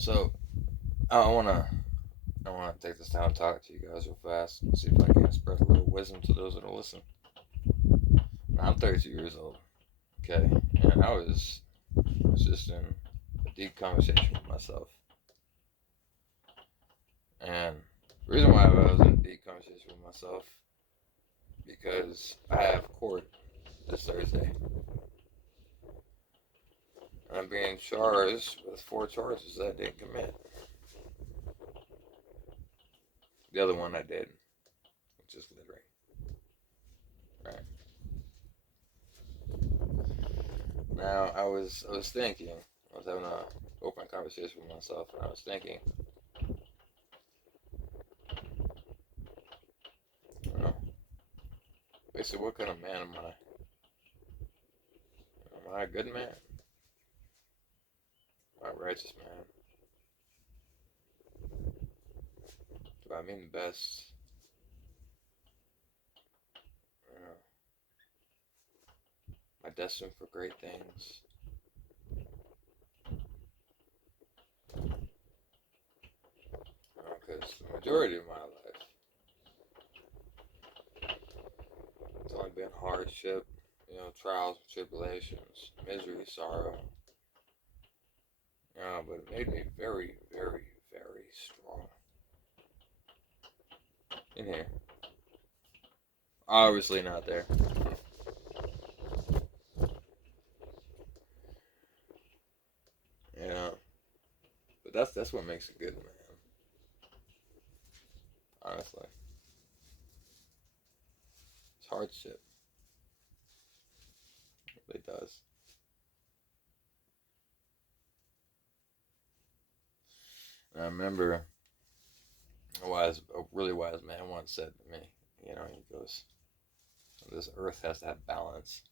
So I wanna take this time to talk to you guys real fast and see if I can spread a little wisdom to those that will listen. Now, I'm 32 years old, okay, and I was just in a deep conversation with myself, and the reason why I was in a deep conversation with myself because I have court this Thursday, and I'm being charged with 4 charges that I didn't commit. The other one I did, which is littering. Right now, I was thinking, I was having a open conversation with myself, and I was thinking, you know, basically, what kind of man am I? Am I a good man? Am I a righteous man? Do I mean the best? You know, am I destined for great things? Because the majority of my life, it's only been hardship, trials, tribulations, misery, sorrow. But it made me very, very, very strong. In here, obviously not there. Yeah, but that's what makes a good man. Honestly, it's hardship. It really does. And I remember a really wise man once said to me, he goes, "This earth has to have balance."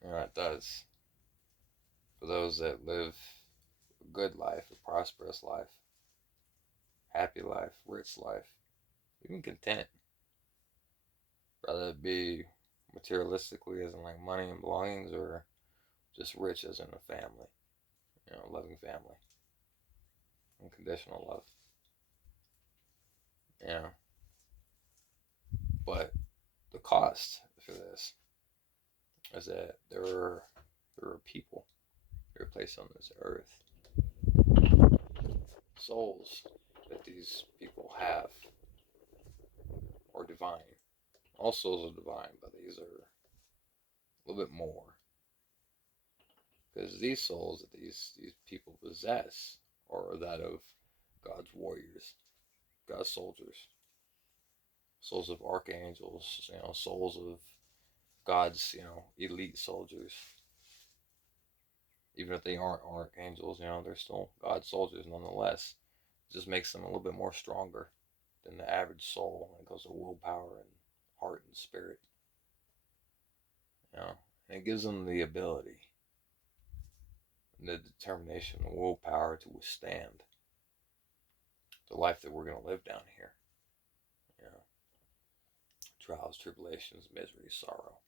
It does. For those that live a good life, a prosperous life, happy life, rich life, even content, whether it be materialistically, as in like money and belongings, or just rich, as in a family, loving family, unconditional love, you know. But the cost for this is that there are people that are placed on this earth, souls that these people have are divine. All souls are divine, but these are a little bit more because these souls that these people possess are that of God's warriors, God's soldiers, souls of archangels, souls of God's elite soldiers. Even if they aren't archangels, they're still God's soldiers nonetheless. It just makes them a little bit more stronger than the average soul when it goes to willpower and heart and spirit. And it gives them the ability and the determination, the willpower to withstand the life that we're going to live down here. You know, trials, tribulations, misery, sorrow.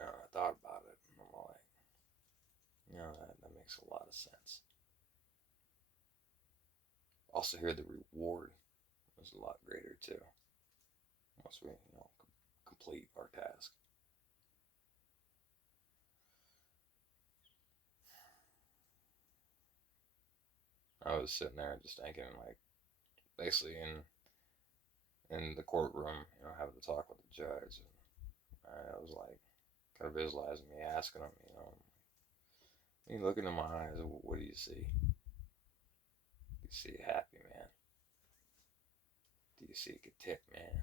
I thought about it, and I'm like, that makes a lot of sense. Also, here the reward is a lot greater too once we, complete our task. I was sitting there just thinking, like, basically in the courtroom, having to talk with the judge, and I was like, kind of visualizing me asking him, you looking in my eyes, what do you see? Do you see a happy man? Do you see a content man?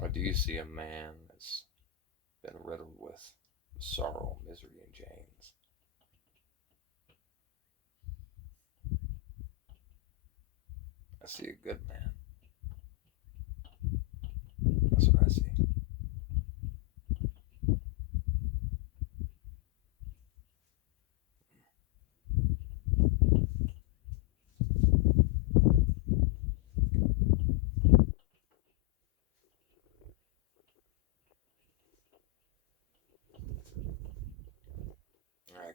Or do you see a man that's been riddled with sorrow, misery, and chains? I see a good man. That's what I see.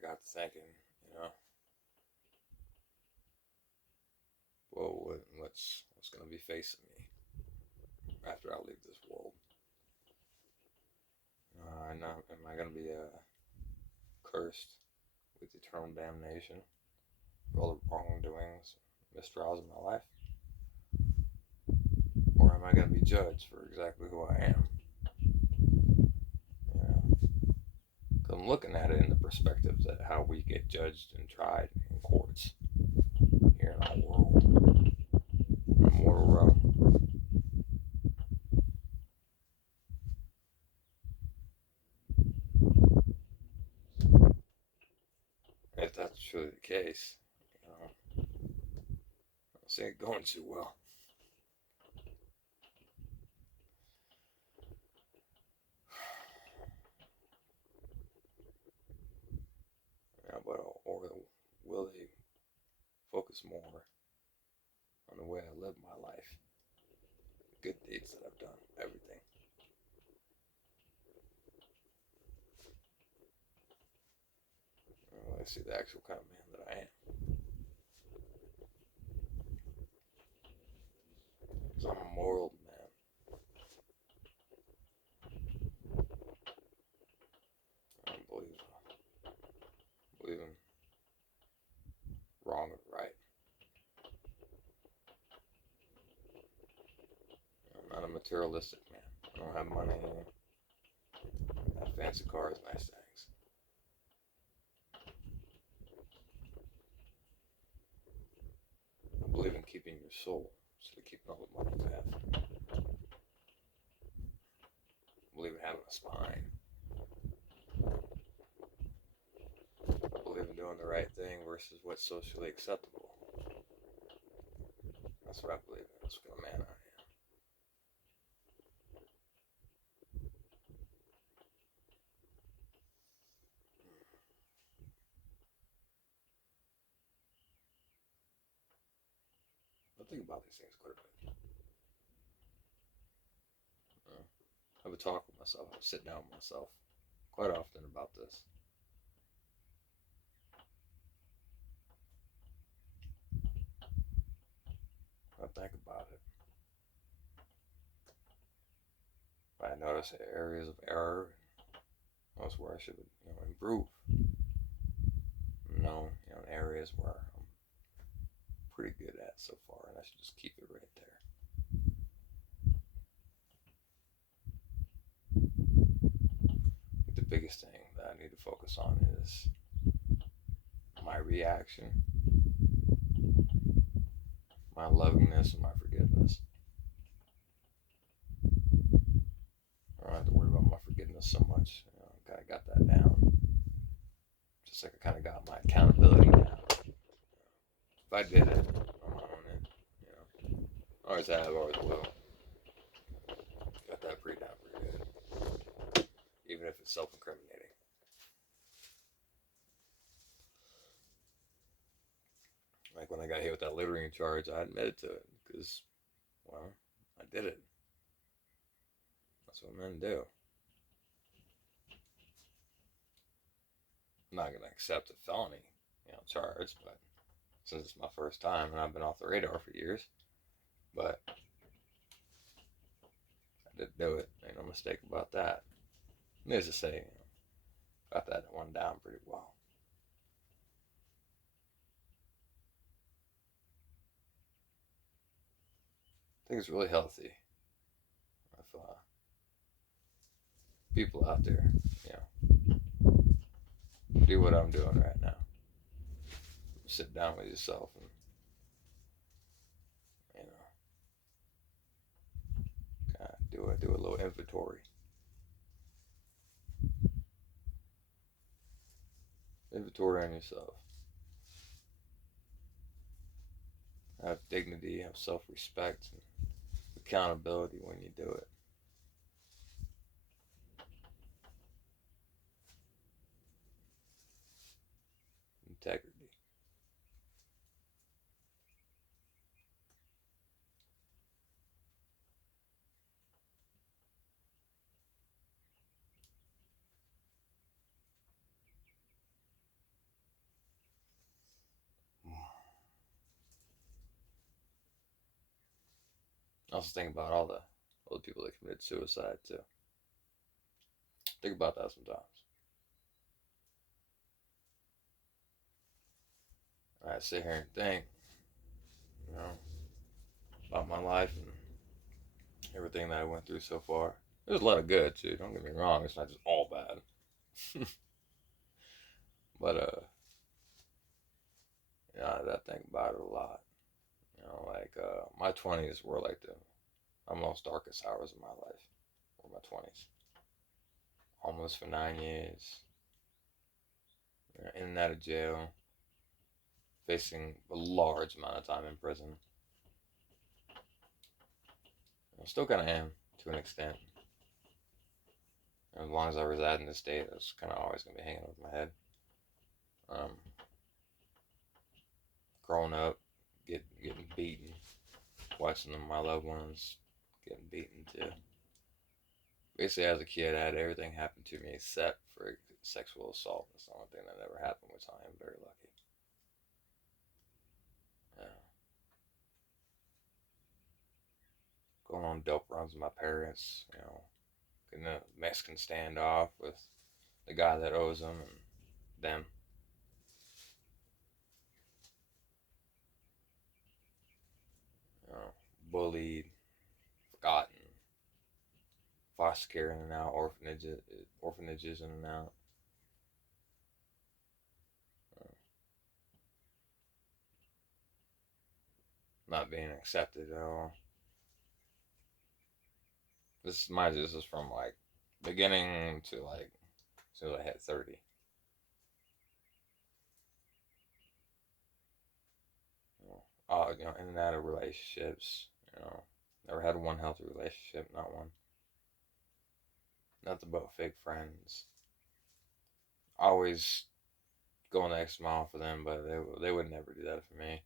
got to thinking, you know, whoa, what's going to be facing me after I leave this world? Am I going to be cursed with eternal damnation for all the wrongdoings, mistrials in my life? Or am I going to be judged for exactly who I am? You know, 'cause I'm looking at it in the perspective that how we get judged and tried in courts here in our world, in mortal realm. If that's truly the case, you know, I don't see it going too well. Yeah, but or will they focus more on the way I live my life, the good deeds that I've done, everything? Will they see the actual kind of man that I am? Because I'm a moral man. I don't believe in wrong and right. I'm not a materialistic man. I don't have money, I have fancy cars, nice things. I believe in keeping your soul instead of keeping all the money you have. I believe in having a spine. I believe in doing the right thing versus what's socially acceptable. That's what I believe in. That's what kind of man I am. I think about these things quite a bit. I have a talk with myself. I sit down with myself quite often about this. I think about it. I notice areas of error. Notice where I should, improve. Areas where I'm pretty good at so far, and I should just keep it right there. The biggest thing that I need to focus on is my reaction, my lovingness, and my forgiveness. I don't have to worry about my forgiveness so much. I kind of got that down. Just like I kind of got my accountability down. If I did it, I'm on it. Always have, always will. Got that pretty down pretty good. Even if it's self-incriminating. Like when I got hit with that littering charge, I admitted to it because, well, I did it. That's what men do. I'm not gonna accept a felony, charge, but since it's my first time and I've been off the radar for years, but I did do it. Ain't no mistake about that. Needless to say, got that one down pretty well. I think it's really healthy if people out there, do what I'm doing right now. Sit down with yourself and, kind of do a little inventory. Inventory on yourself. Have dignity, have self-respect, and accountability when you do it. Integrity. I also think about all the people that committed suicide too. Think about that sometimes. I sit here and think, you know, about my life and everything that I went through so far. There's a lot of good too. Don't get me wrong. It's not just all bad. But yeah, I think about it a lot. You know, like my 20s were like the most darkest hours of my life. Were my 20s. Almost for 9 years. You know, in and out of jail. Facing a large amount of time in prison. I still kind of am to an extent. As long as I reside in this state, that's kind of always gonna be hanging over my head. Um, Growing up, getting beaten, watching my loved ones getting beaten too. Basically, as a kid, I had everything happen to me except for sexual assault. That's the only thing that never happened, which I am very lucky. Yeah. Going on dope runs with my parents, you know, getting a Mexican standoff with the guy that owes them and them. You know, bullied, forgotten, foster care in and out, orphanages in and out. Uh, Not being accepted at all. This is from like beginning to like as soon as I hit 30. In and out of relationships. Never had one healthy relationship, not one. Nothing but fake friends. Always going the extra mile for them, but they would never do that for me.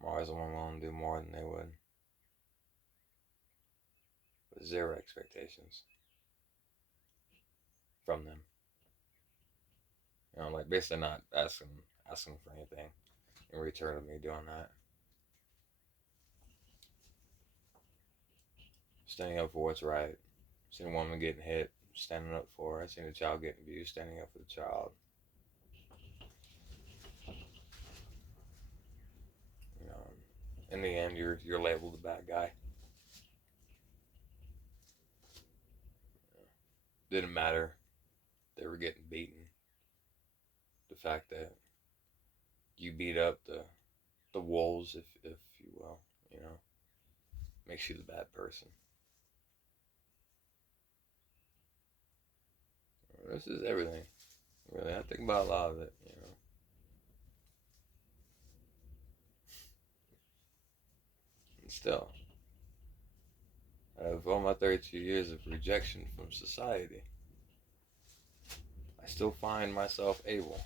I'm always the one willing to do more than they would. With zero expectations from them. Like basically not asking for anything in return of me doing that. Standing up for what's right. Seen a woman getting hit, standing up for her. I seen a child getting abused, standing up for the child. You know, in the end, you're labeled the bad guy. Didn't matter. They were getting beaten. The fact that you beat up the wolves, if you will, you know, makes you the bad person. This is everything. Really, I think about a lot of it. And still, out of all my 32 years of rejection from society, I still find myself able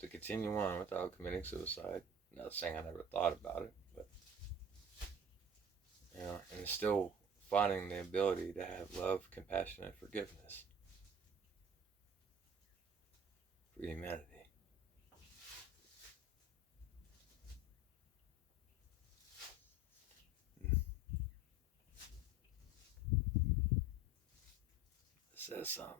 to continue on without committing suicide. Not saying I never thought about it, but and still finding the ability to have love, compassion, and forgiveness for humanity. It says something.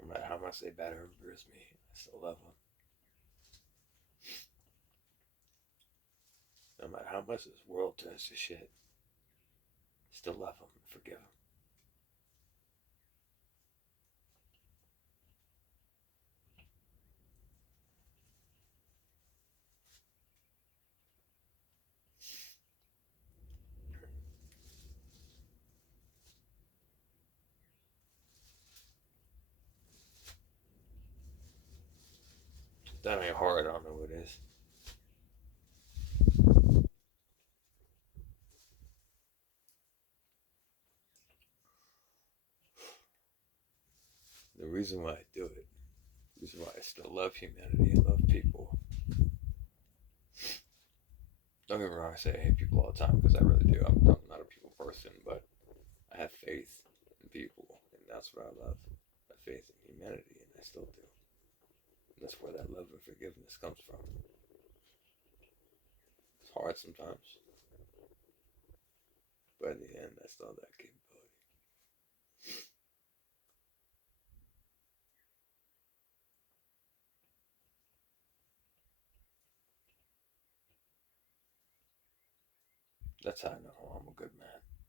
No matter how much they batter and bruise me, I still love them. No matter how much this world turns to shit, I still love them and forgive them. If that ain't hard, I don't know what is. The reason why I do it, the reason why I still love humanity and love people. Don't get me wrong, I say I hate people all the time because I really do. I'm not a people person, but I have faith in people, and that's what I love. A faith in humanity, and I still do. And that's where that love and forgiveness comes from. It's hard sometimes, but in the end, I still have that capability. That's how I know I'm a good man.